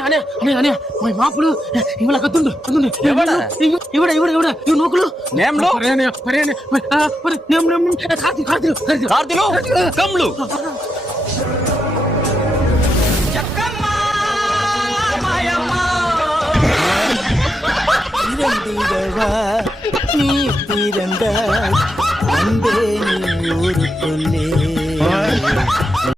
అనే మాపులు ఇవాళ కత్తుండు ఇవిడ నూకులు నేమ్లు కార్తీలు కమ్లు நீ பிறந்தாய் அன்பே நீ ஊருக்குள்ளே